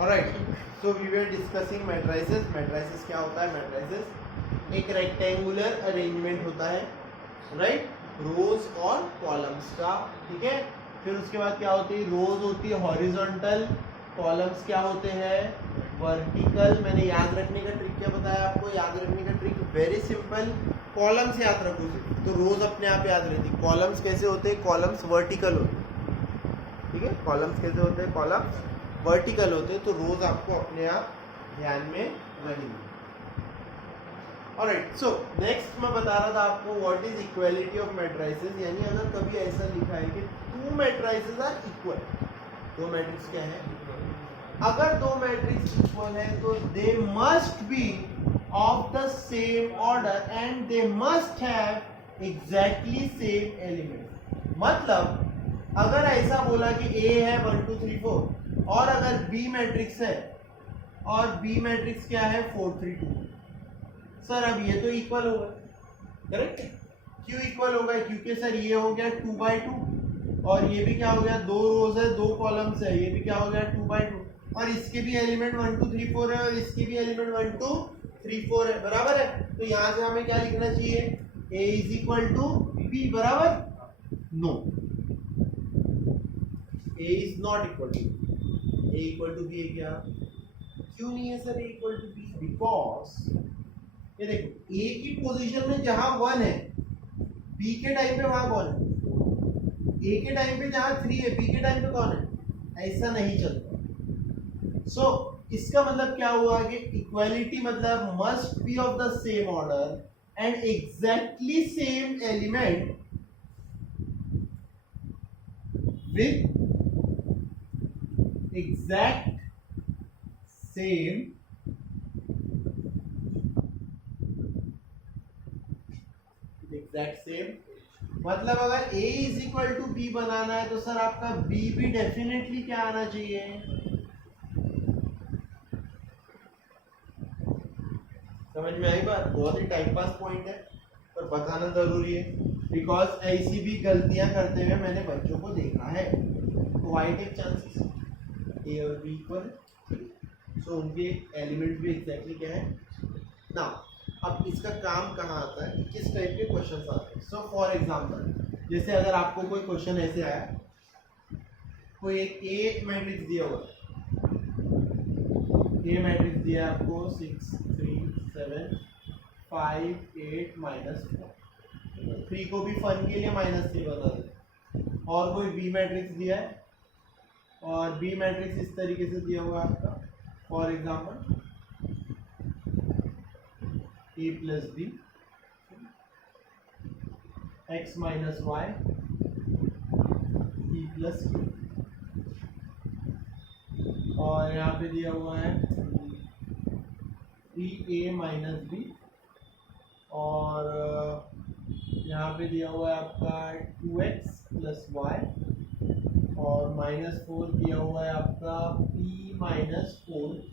Alright, so we were discussing matrices. Matrices क्या होता है? मैट्रिसेस एक रेक्टेंगुलर अरेंजमेंट होता है, राइट, रोज और कॉलम्स का, ठीक है। फिर उसके बाद क्या होती है? रोज होती है हॉरिजॉन्टल, कॉलम्स क्या होते हैं? वर्टिकल। मैंने याद रखने का ट्रिक क्या बताया आपको? याद रखने का ट्रिक वेरी सिंपल, कॉलम्स याद रखो तो रोज अपने आप याद रहती। कॉलम्स कैसे होते हैं? कॉलम्स वर्टिकल होते हैं, ठीक है। कॉलम्स कैसे होते हैं? कॉलम्स वर्टिकल होते हैं, तो रोज आपको अपने आप ध्यान में रहेंगे। ऑलराइट, सो नेक्स्ट मैं बता रहा था आपको what is equality of matrices. यानी अगर कभी ऐसा लिखा है कि टू मैट्रिसेस आर इक्वल, दो मैट्रिक्स क्या है? अगर दो मैट्रिक्स इक्वल है तो they must be of the same order and they must have exactly same element. मतलब अगर ऐसा बोला कि A है 1 2 3 4 और अगर B मैट्रिक्स है और B मैट्रिक्स क्या है 4 3 2, सर अब ये तो इक्वल होगा, करेक्ट? क्यों इक्वल होगा? क्योंकि सर ये हो गया 2 by 2 और ये भी क्या हो गया? दो रोज है, दो कॉलम्स है, ये भी क्या हो गया? 2 by 2 और इसके भी एलिमेंट 1 2 3 4 है और इसके भी एलिमेंट 1 2 3 4 है, बराबर है। तो यहां से हमें क्या लिखना चाहिए? A is equal to B, बराबर? No, A is not equal to A equal to B है क्या? क्यों नहीं है sir A equal to B? Because ये देखो A की पोजीशन में जहां 1 है, B के टाइम पे वहां कौन है? A के टाइम पे जहां 3 है, B के टाइम पे कौन है? ऐसा नहीं चलता। सो इसका मतलब क्या हुआ कि इक्वालिटी मतलब must be of the same order and exactly same element with exact same मतलब अगर A is equal to B बनाना है तो सर आपका B भी डेफिनेटली क्या आना चाहिए? समझ में आई बात? बहुत ही टाइम पास पॉइंट है पर बताना जरूरी है, बिकॉज ऐसी भी गलतियां करते हुए मैंने बच्चों को देखा है। तो आई टेक चांसेस A और B इक्वल, सो उनके एलिमेंट भी एग्जैक्टली क्या है ना। अब इसका काम कहाँ आता है? किस टाइप के क्वेश्चन आते हैं? सो फॉर एग्जाम्पल, जैसे अगर आपको कोई क्वेश्चन ऐसे आया, कोई एक A मैट्रिक्स दिया हुआ, A मैट्रिक्स दिया आपको 6 3 7 5 8 -4, 3 को भी फन के लिए -3 बता दे। और कोई B मैट्रिक्स दिया है और B मैट्रिक्स इस तरीके से दिया हुआ है आपका, for example A plus B x minus y E plus Q, और यहाँ पे दिया हुआ है A माइनस बी और यहाँ पे दिया हुआ है आपका 2x प्लस वाई और -4 दिया हुआ है आपका P माइनस 4Q,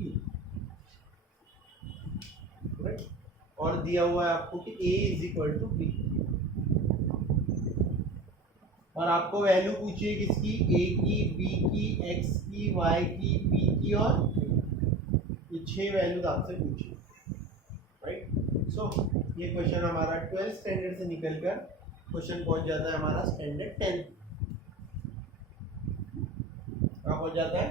और दिया हुआ है आपको कि A is equal to B और आपको वैल्यू पूछिए किसकी? A की, B की, X की, Y की, P की और ये 6 वैल्यूज आपसे पूछिए, राइट। सो ये क्वेश्चन हमारा 12th स्टैंडर्ड से निकलकर क्वेश्चन पहुंच जाता है हमारा स्टैंडर्ड 10th। कहाँ पहुंच जाता है?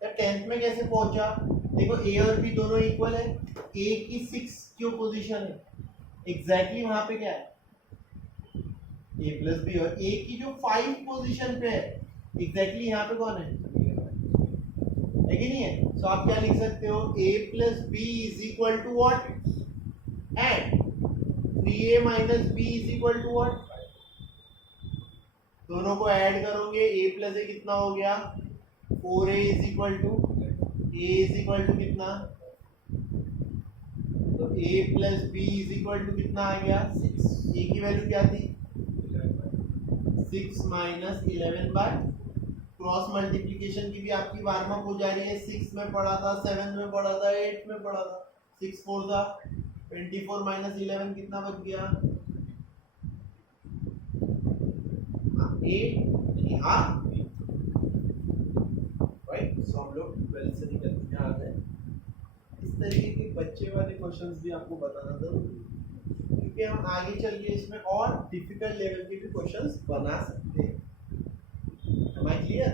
तो 10th में कैसे पहुंचा? देखो A और B दोनों इक्वल है, A की 6 क्यों पोजीशन है, एग्जैक्टली वहां पे क्या है? A प्लस बी, और A की जो 5 पोजीशन पे है एग्जैक्टली यहाँ पे कौन है कि नहीं है? सो आप क्या लिख सकते हो? A plus B is equal to what? And 3A minus B is equal to what? दोनों को ऐड करोगे A प्लस A कितना हो गया? 4A is equal to A is equal to कितना? तो A plus B is equal to कितना आ गया? 6। A की वैल्यू क्या थी? 6 माइनस 11 बाय क्रॉस मल्टीप्लीकेशन की भी आपकी वार्म अप हो जा रही है। 6 में पढ़ा था, 7 में पढ़ा था, 8 में पढ़ा था। 6 4 था 24 माइनस 11 कितना बच गया? 8। हाँ राइट। सो हम लोग 12 से निकल के आ गए। इस तरीके के बच्चे वाले क्वेश्चंस भी आपको बताना जरूरी है, क्योंकि हम आगे चल के इसमें और डिफिकल्ट लेवल के भी क्वेश्चंस बना सकते हैं। Am I clear?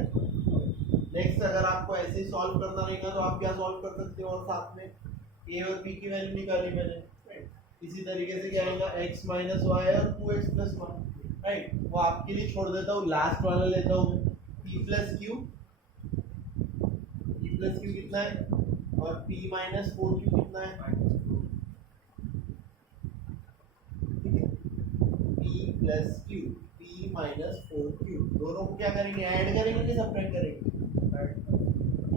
नेक्स्ट अगर आपको ऐसे ही सॉल्व करना रहेगा तो आप क्या सॉल्व कर सकते हो, और साथ में a और b की वैल्यू निकाली मैंने, राइट। इसी तरीके से क्या आएगा x माइनस वाई और 2x प्लस वन, राइट। वो आपके लिए छोड़ देता हूँ, लास्ट वाला लेता हूँ मैं, p प्लस क्यू कितना है और p माइनस 4q कितना है, p plus Q, p minus 4q, दोनों को क्या करेंगे, ऐड करेंगे कि सबट्रैक्ट करेंगे,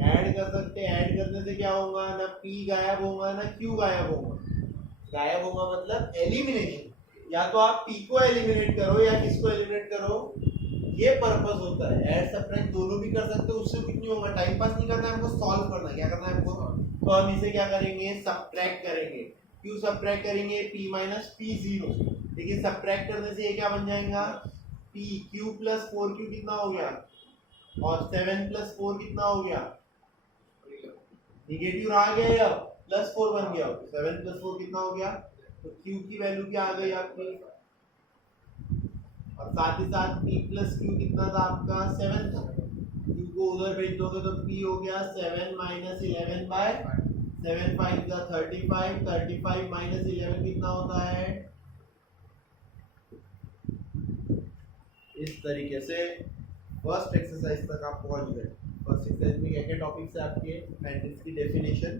ऐड कर सकते हैं। ऐड करने से क्या होगा, ना p गायब होगा ना q गायब होगा। गायब होगा मतलब एलिमिनेशन, या तो आप p को एलिमिनेट करो या किसको एलिमिनेट करो, ये पर्पस होता है। ऐड सबट्रैक्ट दोनों भी कर सकते हो, उससे कुछ नहीं होगा। टाइम पास नहीं करना है हमको, सॉल्व करना है। क्या करना है हमको, तो हम इसे क्या करेंगे, सबट्रैक्ट करेंगे। क्यों सबट्रैक्ट करेंगे, p माइनस p 0। देखिए सबट्रैक्ट करने से ये क्या बन जाएगा, p q प्लस 4q कितना हो गया, और 7 प्लस 4 कितना हो गया, निगेटिव आ गया या प्लस 4 बन गया, 7 प्लस 4 कितना हो गया, तो q की वैल्यू क्या आ गई आपकी, और साथ ही साथ p प्लस q कितना था आपका, 7 था। q को उधर भेज दोगे तो p हो गया 7 माइनस 11 बाय 7 5 का 35, 35 माइनस 11 कितना होता है। इस तरीके से फर्स्ट एक्सरसाइज तक आप पहुंच गए। फर्स्ट एक्सरसाइज में क्या-क्या टॉपिक्स है आपके, मैट्रिक्स की definition,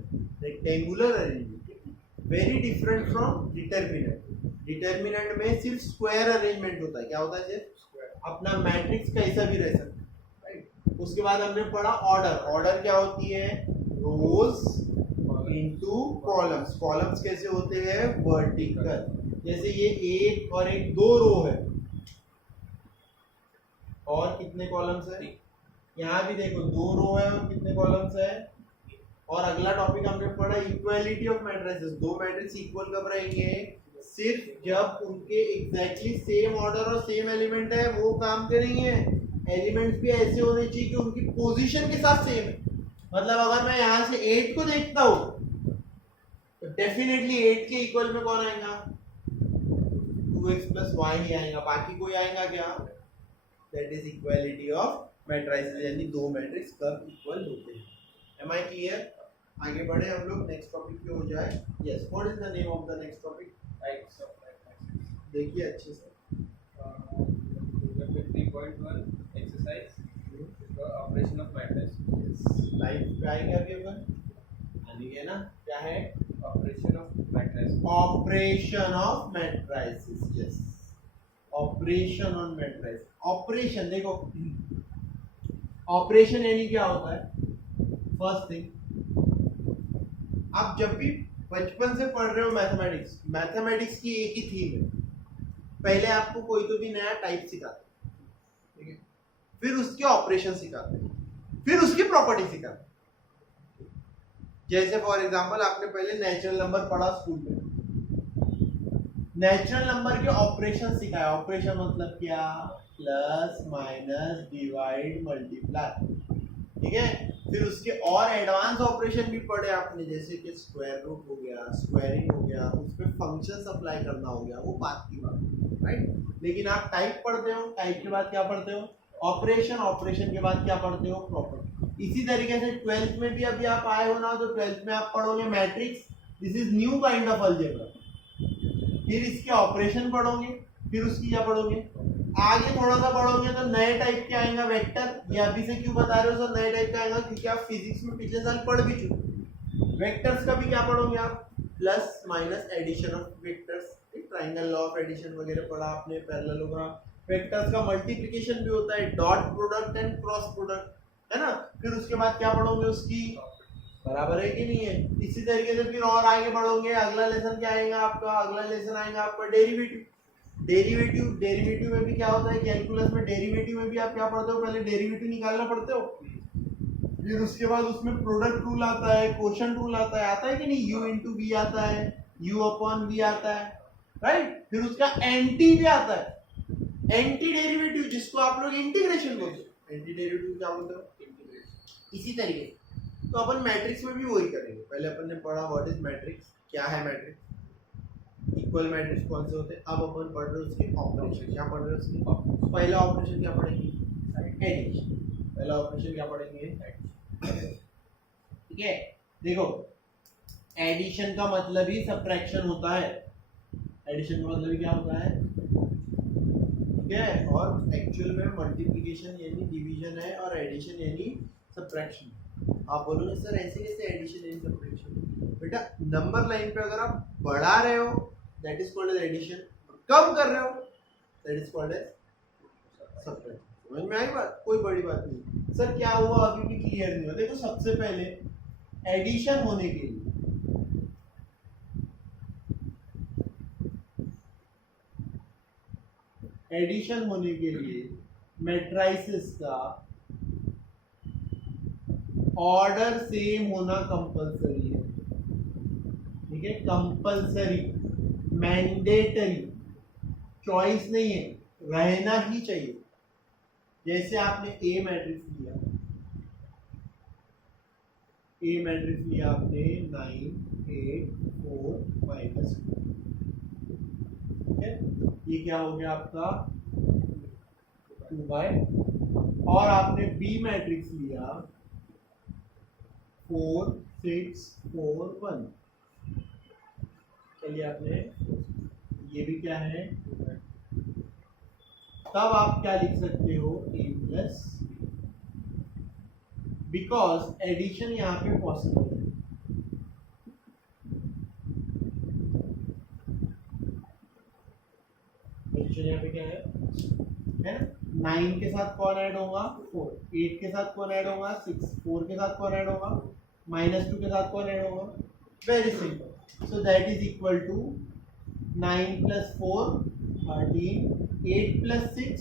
rectangular arrangement, very different from determinant. Determinant में सिर्फ स्क्वायर अरेंजमेंट होता है। क्या होता है, सिर्फ अपना मैट्रिक्स कैसा भी रह सकता है, राइट। उसके बाद हमने पढ़ा ऑर्डर। ऑर्डर क्या होती है, रोज इनटू कॉलम्स। कॉलम्स कैसे होते हैं, वर्टिकल। जैसे ये एक और एक, दो रो है और कितने कॉलम्स है, यहाँ भी देखो दो रो है और कितने कॉलम्स है। और अगला टॉपिक हमने पढ़ा इक्वालिटी ऑफ मैट्रिसेस। दो मैट्रिक्स इक्वल कब रहेंगे, सिर्फ जब उनके एग्जैक्टली सेम ऑर्डर और सेम एलिमेंट है वो काम करेंगे। एलिमेंट्स भी ऐसे होने चाहिए कि उनकी पोजीशन के साथ सेम है। मतलब अगर मैं यहाँ से 8 को देखता हूँ तो डेफिनेटली 8 के इक्वल में कौन आएगा, 2x प्लस वाई ही आएगा, बाकी कोई आएगा क्या। That is equality of matrices, यानी दो मैट्रिक्स कब इक्वल होते हैं। Am I clear. आगे बढ़े हम लोग, नेक्स्ट टॉपिक पे हो जाए। Yes, what is the name of the next topic, types of matrices. देखिए अच्छे से। 3.1 exercise operation of matrices. Life पे आएगा अभी अपन, आनी है ना, क्या है, operation of matrices. Operation of matrices. Yes, operation on matrices. Operation देखो, ऑपरेशन यानी क्या होता है, फर्स्ट थिंग, आप जब भी बचपन से पढ़ रहे हो मैथमेटिक्स, मैथमेटिक्स की एक ही थीम है, पहले आपको कोई तो भी नया टाइप सिखाते हैं, ठीक है, फिर उसके ऑपरेशन सिखाते हैं, फिर उसकी प्रॉपर्टी सिखाते हैं। जैसे फॉर एग्जांपल आपने पहले नेचुरल नंबर पढ़ा स्कूल में, नेचुरल नंबर के ऑपरेशन सिखाया। ऑपरेशन मतलब क्या, प्लस माइनस डिवाइड मल्टीप्लाई, ठीक है। फिर उसके और एडवांस ऑपरेशन भी पढ़े आपने, जैसे कि स्क्वायर रूट हो गया, स्क्वायरिंग हो गया, उसमें फंक्शंस अप्लाई करना हो गया, वो बात की बात, राइट। लेकिन आप टाइप पढ़ते हो, टाइप के बाद क्या पढ़ते हो, ऑपरेशन, ऑपरेशन के बाद क्या पढ़ते हो, प्रॉपर्टी। इसी तरीके से 12th में भी अभी आप आए हो ना, तो 12th में आप पढ़ोगे matrix, this is new kind of algebra. फिर इसके ऑपरेशन पढ़ोगे, फिर उसकी क्या पढ़ोगे, आगे थोड़ा सा पढ़ोगे तो नए टाइप के आएगा वेक्टर। ये अभी से क्यों बता रहे हो सर, नए टाइप का आएगा क्योंकि आप फिजिक्स में पिछले साल पढ़ भी चुके। वेक्टर्स का भी क्या पढ़ोगे आप, plus minus addition of vectors, triangle law of addition वगैरह पढ़ा आपने, पैरेललोग्राम। वेक्टर्स का मल्टीप्लिकेशन भी होता है, dot product and cross product, है ना। फिर उसके बाद क्या पढ़ोगे, उसकी बराबर है कि नहीं है। इसी तरीके से फिर और आगे बढ़ोगे, अगला लेसन क्या आएगा आपका, अगला लेसन आएगा आपका डेरिवेटिव। डेरिवेटिव में भी क्या होता है, कैलकुलस में डेरिवेटिव में भी आप क्या पढ़ते हो, पहले डेरिवेटिव निकालना पड़ते हो, फिर उसके बाद उसमें प्रोडक्ट रूल आता है, क्वोशंट रूल आता है कि नहीं, u इंटू वी आता है, u अपॉन वी आता है, राइट। फिर उसका एंटी भी आता है, एंटी डेरिवेटिव, जिसको आप लोग इंटीग्रेशन बोलते हो। एंटी डेरिवेटिव क्या बोलते हो, इसी तरीके से तो अपन मैट्रिक्स में भी वही करेंगे। पहले अपन ने पढ़ा व्हाट इज मैट्रिक्स, क्या है मैट्रिक्स, इक्वल मैट्रिक्स कौन से होते हैं। अब अपन पढ़ रहे हैं उसके ऑपरेशन। क्या पढ़ रहे हैं उसके? पहला ऑपरेशन क्या पढ़ेंगे? एडिशन। पहला ऑपरेशन क्या पढ़ेंगे? ठीक है, देखो एडिशन का मतलब ही सब्ट्रैक्शन होता है। एडिशन का मतलब ही क्या होता है? ठीक है, और एक्चुअल में मल्टीप्लिकेशन यानी डिवीजन है और एडिशन यानी सब्ट्रैक्शन। आप बोलोगे सर ऐसे कैसे एडिशन यानी सब्ट्रैक्शन? बेटा नंबर लाइन पे अगर आप बढ़ा रहे हो that is called as addition, कम कर रहे हो that is called as subtraction. समझ में आई बात? कोई बड़ी बात नहीं। सर क्या हुआ अभी भी क्लियर नहीं हुआ। देखो सबसे पहले एडिशन होने के लिए मैट्राइसिस का ऑर्डर सेम होना कंपलसरी है। ठीक है, कंपलसरी, मैंडेटरी, चॉइस नहीं है, रहना ही चाहिए। जैसे आपने ए मैट्रिक्स लिया, आपने 9 8 4 -2। ठीक है, ये क्या हो गया आपका 2/। और आपने बी मैट्रिक्स लिया 4 6 4 1। चलिए आपने ये भी क्या है, तब आप क्या लिख सकते हो a प्लस, बिकॉज एडिशन यहाँ पे पॉसिबल है। एडिशन यहाँ पे क्या है ना? 9 के साथ कौन ऐड होगा? 4। 8 के साथ कौन ऐड होगा? 6। 4 के साथ कौन ऐड होगा? -2 के साथ कौन ऐड होगा? Very simple. So that is equal to 9 + 4 13, 8 + 6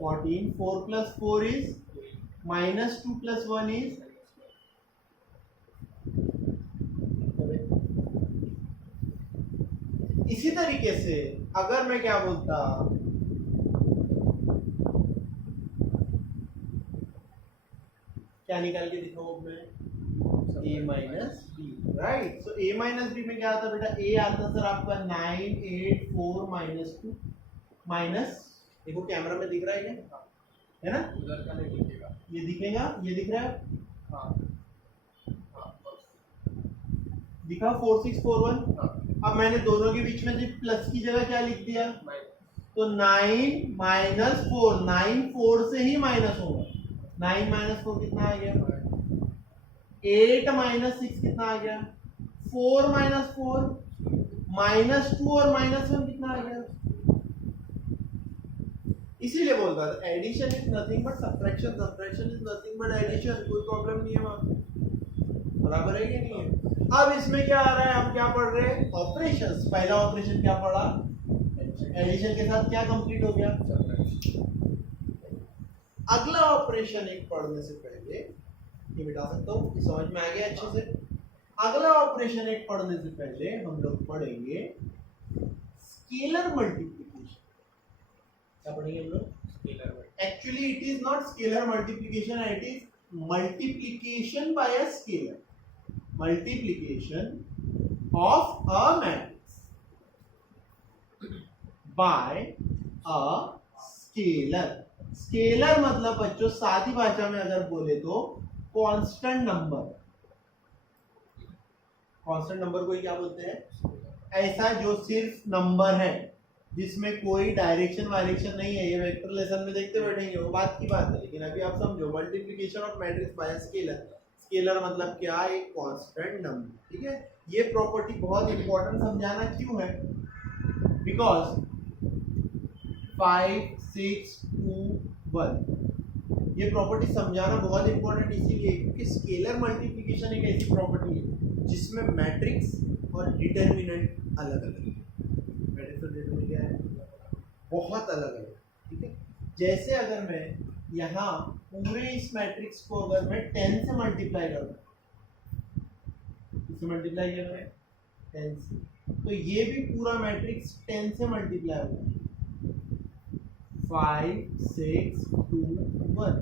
14, 4 + 4 is -2 + 1 is इसी तरीके से अगर मैं क्या बोलता, क्या निकाल के दिखाऊं मैं? a - b, right. So a - b में क्या आता बेटा? a आता सर आपका 9 8 4 -2 माइनस, देखो कैमरा में दिख रहा है क्या? है ना? उधर का नहीं दिखेगा, ये दिखेगा, ये दिख रहा है? हाँ हाँ दिखा 4 6 4 1। हाँ, अब मैंने दोनों के बीच में सिर्फ प्लस की जगह क्या लिख दिया? तो 9 - 4, 9 4 से ही माइनस होगा। 9 - 4 कितना आ गया? 8 - 6 कितना आ गया? 4 - 4 -2 और -1 कितना आ गया? इसीलिए बोल रहा था addition is nothing but subtraction, subtraction is nothing but addition. कोई प्रॉब्लम नहीं है वहां, बराबर है कि नहीं है? अब इसमें क्या आ रहा है? हम क्या पढ़ रहे हैं? ऑपरेशंस। पहला ऑपरेशन क्या पढ़ा? एडिशन के साथ क्या कंप्लीट हो गया? अगला ऑपरेशन एक पढ़ने से पहले ये मिटा सकता हूँ, समझ में आ गया अच्छे से? अगला ऑपरेशन एक पढ़ने से पहले हम लोग पढ़ेंगे स्केलर मल्टीप्लिकेशन। क्या पढ़ेंगे हम लोग? Actually it is not scalar multiplication, it is multiplication bye a scalar, multiplication of a matrix by a scalar. Scalar मतलब बच्चों सादी भाषा में अगर बोले तो कांस्टेंट नंबर। कांस्टेंट नंबर को क्या बोलते हैं? ऐसा जो सिर्फ नंबर है, जिसमें कोई डायरेक्शन वायरेक्शन नहीं है। ये वेक्टर लेसन में देखते बैठेंगे, वो बात की बात है। लेकिन अभी आप समझो multiplication of matrix by scalar. Scalar मतलब क्या? एक कांस्टेंट नंबर। ठीक है, ये प्रॉपर्टी बहुत इंपॉर्टेंट समझाना क्यों है? बिकॉज 5 6 2 1 ये प्रॉपर्टी समझाना बहुत इंपॉर्टेंट इसीलिए क्योंकि स्केलर मल्टीप्लिकेशन एक ऐसी प्रॉपर्टी है जिसमें मैट्रिक्स और डिटरमिनेंट अलग अलग है। मैट्रिक्स और डिटरमिनेंट क्या है? बहुत अलग अलग। ठीक है, जैसे अगर मैं यहाँ पूरे इस मैट्रिक्स को अगर मैं 10 से मल्टीप्लाई करूँ, इससे मल्टीप्लाई किया मैंने 10 से, तो ये भी पूरा मैट्रिक्स 10 से मल्टीप्लाई होगा। 5 6 2 1,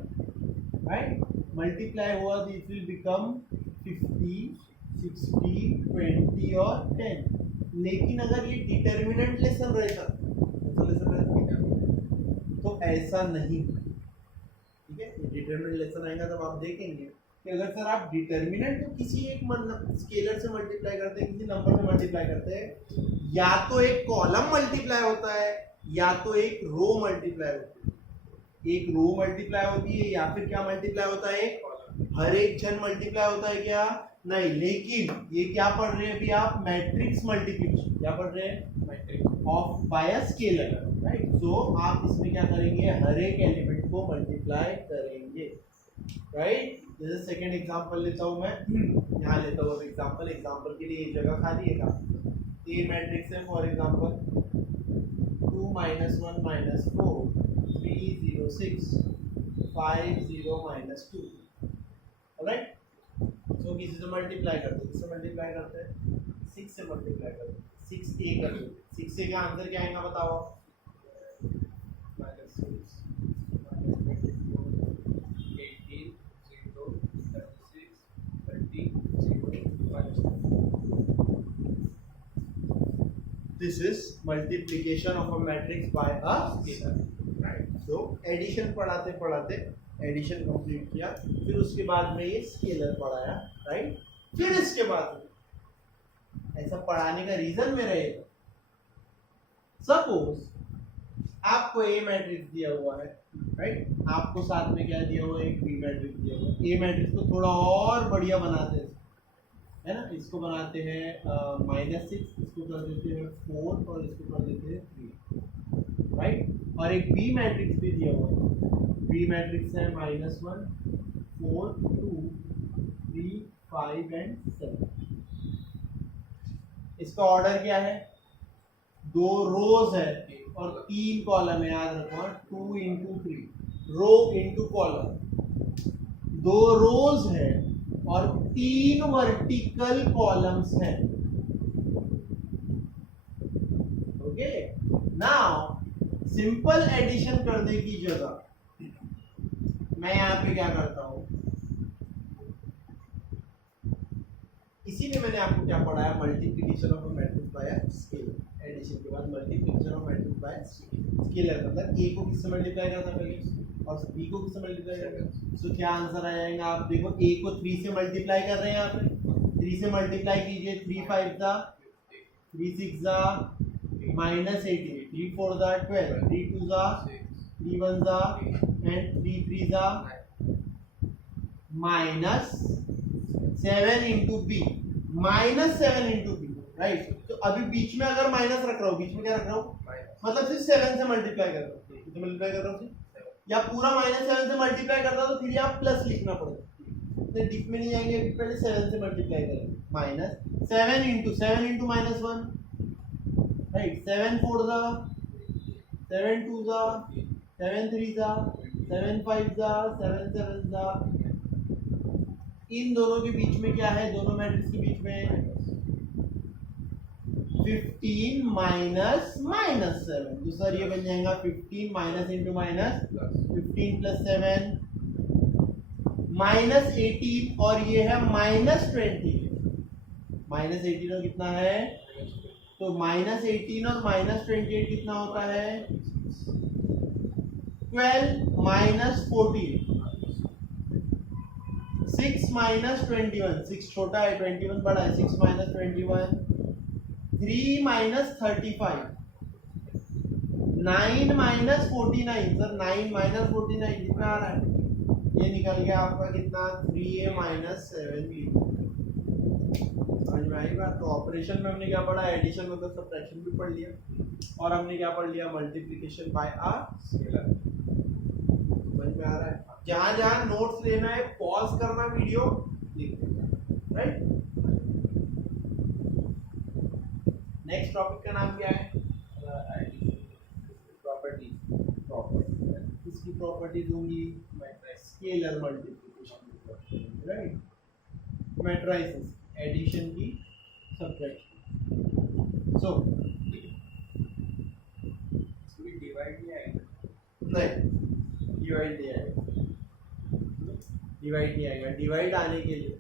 राइट? मल्टीप्लाई हुआ तो इट विल बिकम 50, 60, 20 और 10। लेकिन अगर ये डिटर्मिनेंट लेसन रहता तो ऐसा नहीं, ठीक है। डिटर्मिनेंट लेसन आएगा तब आप देखेंगे कि अगर सर आप डिटर्मिनेंट को किसी एक स्केलर से मल्टीप्लाई करते हैं, किसी नंबर से मल्टीप्लाई करते हैं, या तो एक कॉलम मल्टीप्लाई होता है या तो एक रो मल्टीप्लाई होती है। एक रो मल्टीप्लाई होती है या फिर क्या मल्टीप्लाई होता है, हर एक जन मल्टीप्लाई होता है क्या, नहीं। लेकिन ये क्या पढ़ रहे हैं अभी आप, मैट्रिक्स मल्टीप्लिकेशन, क्या पढ़ रहे हैं, matrix of by a scalar, right. So आप इसमें क्या करेंगे, हर एक एलिमेंट को मल्टीप्लाई करेंगे, राइट। जैसे सेकंड एग्जांपल लेता हूं मैं, यहाँ लेता हूँ एग्जांपल। एग्जांपल के लिए ये जगह खाली है का, ए मैट्रिक्स है फॉर एग्जांपल 2 - 1 - 4 3 0 6 5 0 -2, राइट। सो किसी से मल्टीप्लाई करते हैं, किससे मल्टीप्लाई करते हैं, 6 से मल्टीप्लाई करते हैं, 6 ए कर दो, 6 से क्या आंसर क्या आएगा बताओ, -6 -24 18 0 36 30 0 this is multiplication of a matrix by a scalar, right. So addition पढ़ाते पढ़ाते एडिशन कंप्लीट किया, फिर उसके बाद में ये स्केलर पढ़ाया, राइट। फिर इसके बाद में ऐसा पढ़ाने का रीजन मेरा ये, सपोज आपको ए मैट्रिक्स दिया हुआ है, राइट। आपको साथ में क्या दिया हुआ है, एक बी मैट्रिक्स दिया हुआ है। ए मैट्रिक्स को थोड़ा और बढ़िया बनाते हैं, है ना, इसको बनाते हैं -6, इसको कर देते हैं 4 और इसको कर देते हैं 3, राइट। और एक बी मैट्रिक्स भी दिया हुआ है, बी मैट्रिक्स है -1 4 2 3 5 एंड 7। इसका ऑर्डर क्या है, 2 रोज है और 3 कॉलम है, याद रखो 2 × 3 रो इंटू कॉलम, 2 रोज है और 3 वर्टिकल कॉलम्स हैं, ओके। नाउ सिंपल एडिशन करने की जगह मैं यहाँ पे क्या करता हूँ, इसीलिए मैंने आपको क्या पढ़ाया, multiplication of a matrix by a scalar. Addition के बाद multiplication of matrix by scalar, मतलब ए को किससे मल्टीप्लाई करना पहले और बी को किससे मल्टीप्लाई करना। सो क्या आंसर आ जाएगा, आप देखो ए को 3 से मल्टीप्लाई कर रहे हैं, यहाँ पे 3 से मल्टीप्लाई कीजिए, 3 5 दा 3 6 दा -18, 3 4 दा 12, 3 2 दा 3 1 दा एंड 3 3 दा -7 into b, -7 into b, right. तो अभी बीच में अगर माइनस रख रहा हूँ, बीच में क्या रख रहा हूँ, मतलब सिर्फ 7 से मल्टीप्लाई कर रहा हूँ, कितने मल्टीप्लाई कर रहा हूँ, या पूरा -7 से मल्टीप्लाई करता तो फिर आप प्लस लिखना पड़ेगा, तो डिप में नहीं जाएंगे, पहले 7 से मल्टीप्लाई करेंगे, -7 into -1, राइट। 7 4 दा 7 2 दा 7 3 दा 7 5 दा 7 7 दा, इन दोनों के बीच में क्या है, दोनों मैट्रिक्स के बीच में 15 माइनस -7, तो सर ये बन जाएगा 15 माइनस इंटू माइनस 15 + 7 -18, और ये है -20, -18 और कितना है, तो -18 और -28 कितना होता है, 12 - 14, 6 - 21, 6 छोटा है 21 बड़ा है, 6 - 21, 3 - 35, 9 - 49, सर 9 - 49 कितना आ रहा है, ये निकल गया आपका कितना, 3a - 7b। समझ में आई बात। तो ऑपरेशन में हमने क्या पढ़ा, एडिशन मतलब सब्ट्रैक्शन भी पढ़ लिया, और हमने क्या पढ़ लिया, मल्टीप्लिकेशन बाय अ स्केलर। समझ में आ रहा है। जहां जहां नोट्स लेना है पॉज करना, वीडियो लिख देना, राइट। नेक्स्ट टॉपिक का नाम क्या है, प्रॉपर्टी। इसकी प्रॉपर्टी दूंगी scalar multiplication, right. Matrices, addition की, सब्ट्रैक्शन। सो डिवाइड नहीं आएगा, नहीं डिवाइड नहीं आएगा, डिवाइड नहीं आएगा। डिवाइड आने के लिए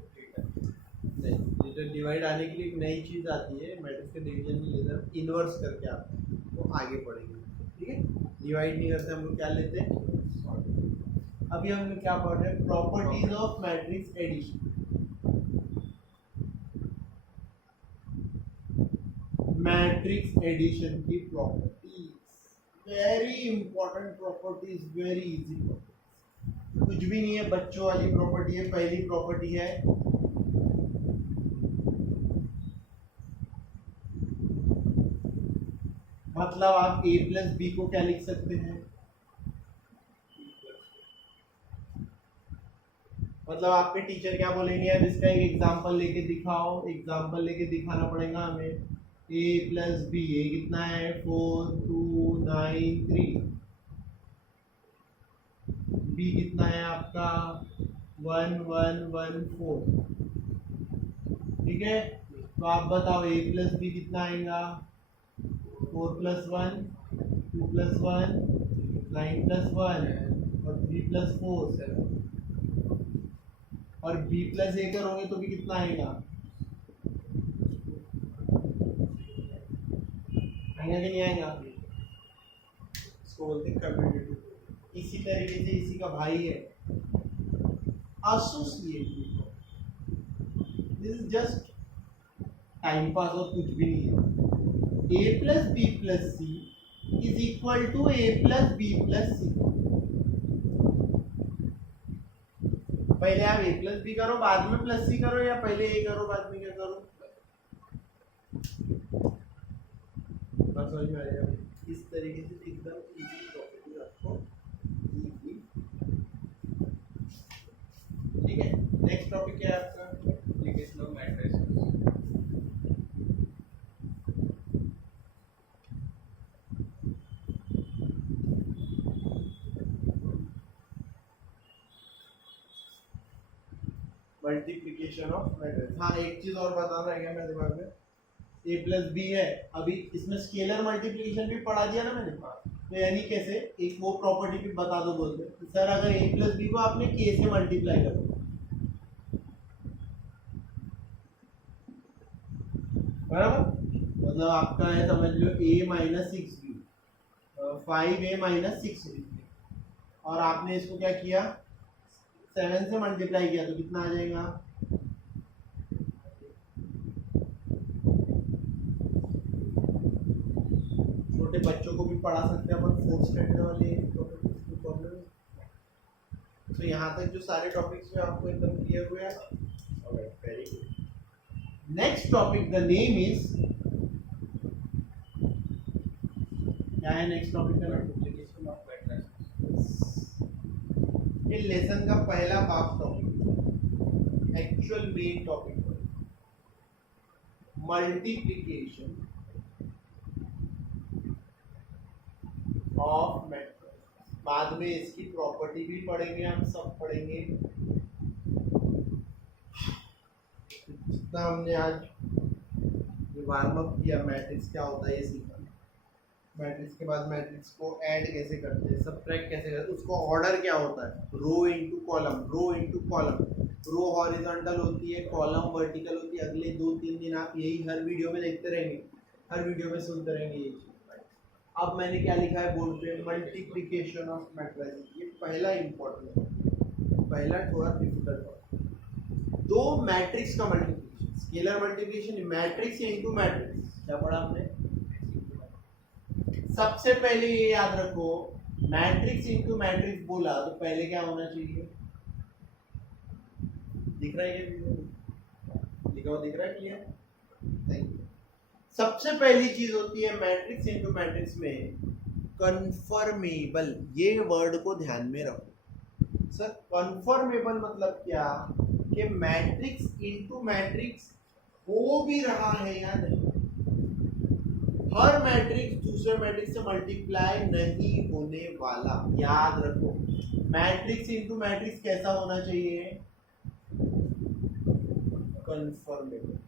नहीं, ये जो डिवाइड आने के लिए एक नई चीज आती है मैट्रिक्स के डिवीजन में लेकर इनवर्स करके आता है, वो आगे पढ़ेंगे। ठीक है, डिवाइड नहीं करते हम लोग, क्या लेते हैं? अभी हम लोग क्या पढ़ रहे हैं? Properties of matrix addition. Matrix addition की properties, very important properties, very easy properties, कुछ भी नहीं है, बच्चों वाली प्रॉपर्टी है। पहली प्रॉपर्टी है मतलब आप a प्लस बी को क्या लिख सकते हैं? मतलब आपके टीचर क्या बोलेंगे, अब इसका एक एग्जांपल लेके दिखाओ। एग्जांपल लेके दिखाना पड़ेगा हमें। a प्लस बी, ये कितना है? 4 2 9 3। b कितना है आपका? 1 1 1 4। ठीक है, तो आप बताओ a प्लस बी कितना आएगा? 4 प्लस 1 2 प्लस 1 9 प्लस 1 और 3 प्लस 4 7। और b प्लस a करोगे तो भी कितना आएगा? आएगा कि नहीं आएगा? इसको बोलते हैं कम्यूटेटिव। इसी तरीके से इसी का भाई है associative. This is just time pass और कुछ भी नहीं है। a plus B plus C is equal to a plus B plus C. पहले आप a प्लस बी करो, बाद में प्लस सी करो, या पहले a करो बाद में क्या करो? बात समझ में आ जाएगा। इस तरीके से एकदम इजी प्रॉपर्टी आपको easy। ठीक है, नेक्स्ट टॉपिक क्या है आपका? Application of matrix. Multiplication of matrix. हाँ, एक चीज और बताना रह गया मेरे दिमाग में। a प्लस बी है, अभी इसमें स्केलर मल्टीप्लिकेशन भी पढ़ा दिया ना मैंने। तो यानी कैसे, एक वो प्रॉपर्टी भी बता दो बोलते तो सर, अगर a प्लस बी को आपने k से मल्टीप्लाई करो, बराबर, मतलब आपका है समझ लो a minus 6b, 5a minus 6b, और आपने इसको क्या किया? 7 से मल्टीप्लाई किया तो कितना आ जाएगा? छोटे बच्चों को भी पढ़ा सकते हैं अपन, 4th स्टैंडर्ड वाले प्रॉब्लम। तो यहाँ तक जो सारे टॉपिक्स में आपको एकदम क्लियर हुआ है। Very good. Next topic, the name is, क्या है नेक्स्ट टॉपिक का नाम? Application of matrix. ये लेसन का पहला part topic, actual main topic, multiplication of matrix. बाद में इसकी प्रॉपर्टी भी पढ़ेंगे, हम सब पढ़ेंगे। जितना हमने आज वार्म अप किया, मैट्रिक्स क्या होता है ये सीखा। मैट्रिक्स के बाद मैट्रिक्स को ऐड कैसे करते हैं, सबट्रैक्ट कैसे करते हैं, उसको ऑर्डर क्या होता है, रो इनटू कॉलम, रो इनटू कॉलम। रो हॉरिजॉन्टल होती है, कॉलम वर्टिकल होती है। अगले 2-3 दिन आप यही हर वीडियो में देखते रहेंगे, हर वीडियो में सुनते रहेंगे ये चीज। अब मैंने क्या लिखा है बोर्ड पे? Multiplication of matrix. ये पहला इंपॉर्टेंट है, पहला थोड़ा डिफिकल्ट है। दो मैट्रिक्स का multiplication, scalar multiplication, matrix into matrix. क्या पढ़ा आपने? सबसे पहले ये याद रखो, मैट्रिक्स इनटू मैट्रिक्स बोला तो पहले क्या होना चाहिए? दिख रहा है ये? लिखा हुआ दिख रहा है? क्लियर? Thank you. सबसे पहली चीज होती है मैट्रिक्स इनटू मैट्रिक्स में कन्फर्मेबल। ये वर्ड को ध्यान में रखो सर। कन्फर्मेबल मतलब क्या? कि मैट्रिक्स इनटू मैट्रिक्स हो भी रहा है या नहीं। हर मैट्रिक्स दूसरे मैट्रिक्स से मल्टीप्लाई नहीं होने वाला, याद रखो। मैट्रिक्स इनटू मैट्रिक्स कैसा होना चाहिए? Conformable,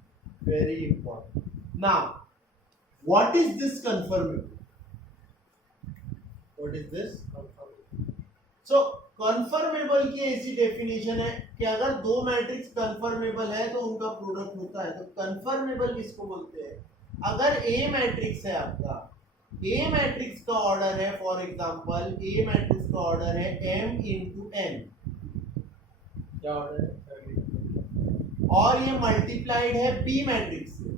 very important. Now, what is this confirmable? What is this? So conformable की ऐसी डेफिनेशन है कि अगर दो मैट्रिक्स कन्फर्मेबल है तो उनका प्रोडक्ट होता है। तो कन्फर्मेबल किसको बोलते हैं? अगर ए मैट्रिक्स है आपका, ए मैट्रिक्स का ऑर्डर है, फॉर एग्जांपल ए मैट्रिक्स का ऑर्डर है m इंटू n, क्या ऑर्डर है, और ये मल्टीप्लाइड है बी मैट्रिक्स से,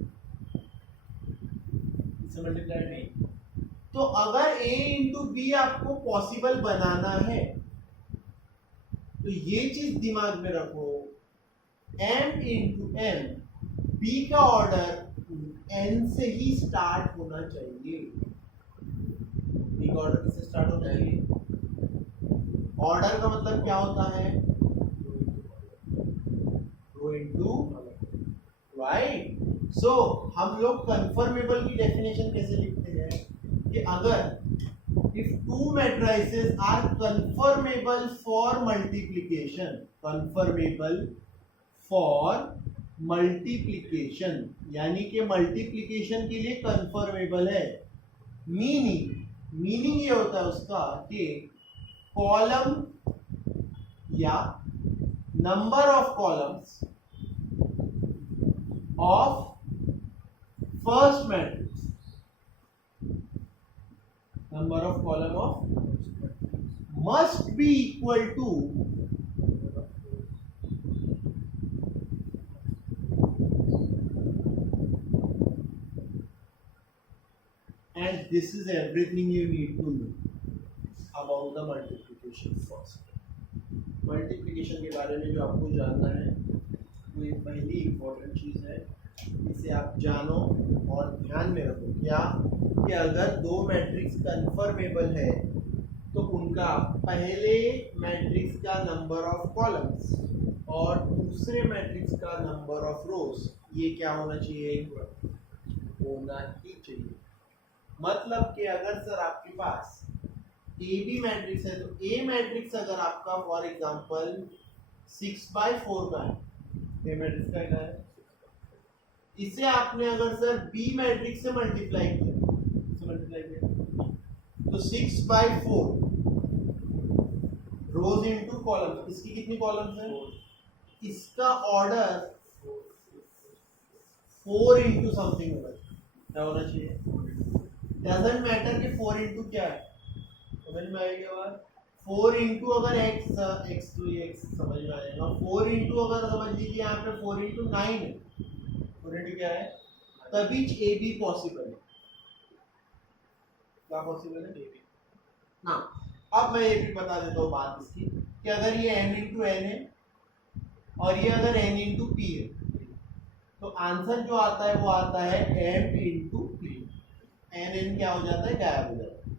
इससे मल्टीप्लाइड नहीं। तो अगर a इंटू बी आपको पॉसिबल बनाना है तो ये चीज दिमाग में रखो, m इंटू n, b का ऑर्डर n से ही स्टार्ट होना चाहिए। b का ऑर्डर किससे स्टार्ट होना चाहिए? ऑर्डर का मतलब क्या होता है? Rho into, right. सो हम लोग कंफर्मेबल की डेफिनेशन कैसे लिखते हैं कि अगर if two matrices are conformable for multiplication, conformable for multiplication यानी कि मल्टीप्लिकेशन के लिए कंफर्मेबल है। मीनिंग ये होता है उसका कि कॉलम या number of columns of first matrix, number of column of must be equal to and this is everything you need to know about the multiplication first. Multiplication के बारे में जो आपको जानना है वो ये पहली इम्पोर्टेंट चीज़ है, इसे आप जानो और ध्यान में रखो। क्या कि अगर दो मैट्रिक्स कन्फर्मेबल है तो उनका पहले मैट्रिक्स का नंबर ऑफ कॉलम्स और दूसरे मैट्रिक्स का नंबर ऑफ रोज ये क्या होना चाहिए? होना ही चाहिए। मतलब कि अगर सर आपके पास ए बी मैट्रिक्स है तो ए मैट्रिक्स अगर आपका फॉर एग्जांपल 6/4 का है, ए मैट्रिक्स का क्या है, इसे आपने अगर सर बी मैट्रिक्स से मल्टीप्लाई किया तो 6/4 रोज इनटू कॉलम्स, इसकी कितनी कॉलम्स है? इसका ऑर्डर 4 इंटू समथिंग होगा। क्या होना चाहिए? डजंट मैटर कि 4 इंटू क्या है, समझ में आएगा बात? 4 इंटू अगर x तो ये x समझ में आएगा। 4 इंटू अगर समझ लीजिए यहाँ पे 4 इंटू 9 है, 4 इंटू क्या है, तभी ए बी पॉसिबल है। क्या पॉसिबल है? A B. ना अब मैं ये भी बता देता हूँ बात इसकी कि अगर ये m इंटू n है और ये अगर n इंटू p है तो आंसर जो आता है वो आता है m इंटू p। n क्या हो जाता है? गायब हो जाता है।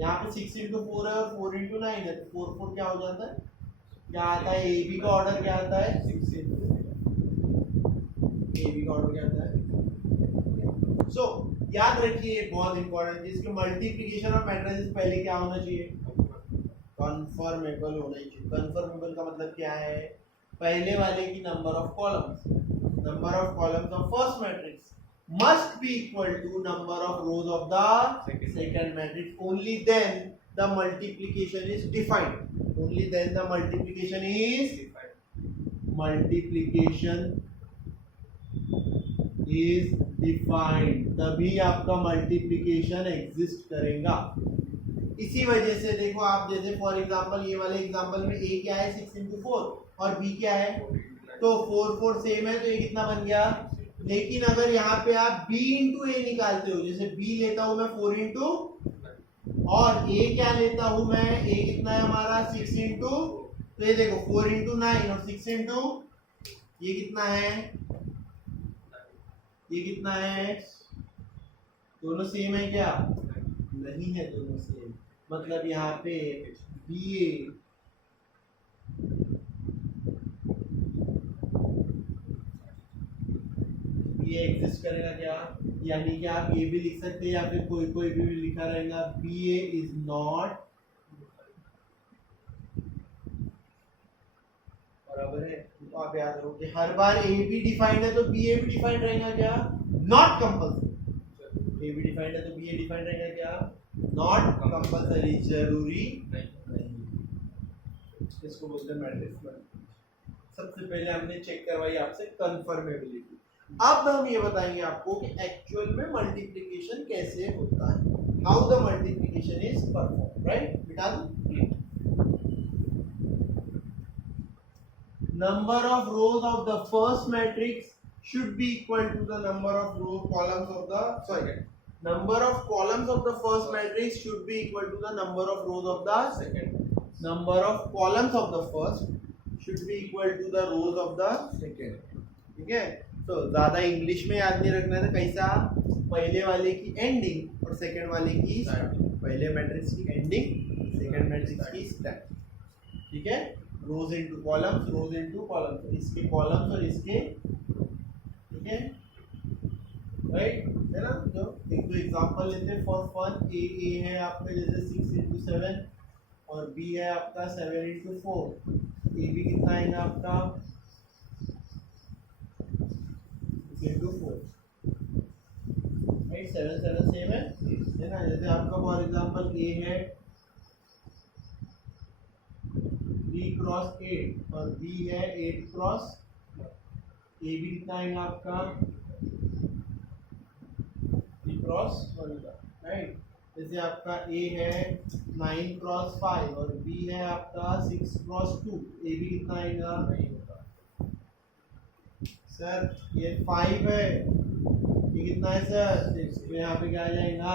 यहाँ पे 6 इंटू 4 है और 4 इंटू 9 है तो 4 क्या हो जाता है? क्या आता है? ए बी का ऑर्डर क्या आता है? 6 इंटू, ए बी का ऑर्डर क्या आता है? सो याद रखिए बहुत इंपॉर्टेंट चीज कि मल्टीप्लिकेशन ऑफ मैट्रिसेस पहले क्या होना चाहिए? कंफर्मेबल होना चाहिए। कंफर्मेबल का मतलब क्या है? पहले वाले की number of columns of first matrix must be equal to number of rows of the second matrix. Only then the multiplication is defined. Only then the multiplication is defined. तभी आपका मल्टीप्लिकेशन एग्जिस्ट करेगा। इसी वजह से देखो आप, जैसे for example ये वाले एग्जांपल में a क्या है? 6 इंटू 4 और b क्या है? तो 4 सेम है तो ये कितना बन गया? लेकिन अगर यहाँ पे आप b इंटू ए निकालते हो, जैसे b लेता हूं मैं 4 इंटू और a क्या लेता हूं मैं, a कितना है हमारा? 6 इंटू, तो ये देखो 4 इंटू 9 और 6 इंटू ये कितना है? ये कितना है? दोनों सेम है क्या? नहीं है दोनों सेम। मतलब यहाँ पे बी ए ये एग्जिस्ट करेगा क्या? यानी कि आप ये भी लिख सकते हैं या फिर कोई भी लिखा रहेगा बी ए इज नॉट, बराबर है। तो आप याद रखो कि हर बार ए भी डिफाइंड है तो बी ए भी डिफाइंड रहेगा क्या? Not compulsory. ए भी डिफाइंड है तो बी ए डिफाइंड रहेगा क्या? नॉट कंपल्सरी, जरूरी नहीं। इसको बोलते हैं मैट्रिक्स मल्टीप्लिकेशन। सबसे पहले हमने चेक करवाई आपसे कंफर्मेबिलिटी। अब हम ये बताएंगे आपको कि एक्चुअल में मल्टीप्लिकेशन कैसे होता है, how the multiplication is perform, right? Beta दूं? Number of rows of the first matrix should be equal to the number of columns of the number of columns of the first matrix should be equal to the number of rows of the second. number of columns of the first should be equal to the rows of the second। ठीक है, तो ज्यादा English में याद नहीं रखना है। कैसा? पहले वाले की एंडिंग और सेकंड वाले की स्टार्टिंग। पहले मैट्रिक्स की एंडिंग, सेकंड मैट्रिक्स की स्टार्टिंग। ठीक है, रोज इनटू कॉलम्स, रोज इनटू कॉलम्स, इसके कॉलम्स और इसके, ठीक है, राइट है ना? तो एक दो एग्जांपल लेते हैं फॉर फन। ए है आपका जैसे 6 इंटू 7 और बी है आपका 7 इंटू 4। ए बी कितना आएगा आपका 6 इंटू 4, राइट? 7 7 सेम है ना? जैसे आपका फॉर एग्जांपल ए है 3 क्रॉस 8 और बी है 8 क्रॉस, ए बी कितना आएगा आपका 3 क्रॉस 1 का, राइट? जैसे आपका ए है 9 क्रॉस 5 और बी है आपका 6 क्रॉस 2, ए बी कितना आएगा? नहीं होता सर, ये 5 है, ये कितना है सर? 6, तो यहाँ पे क्या आ जाएगा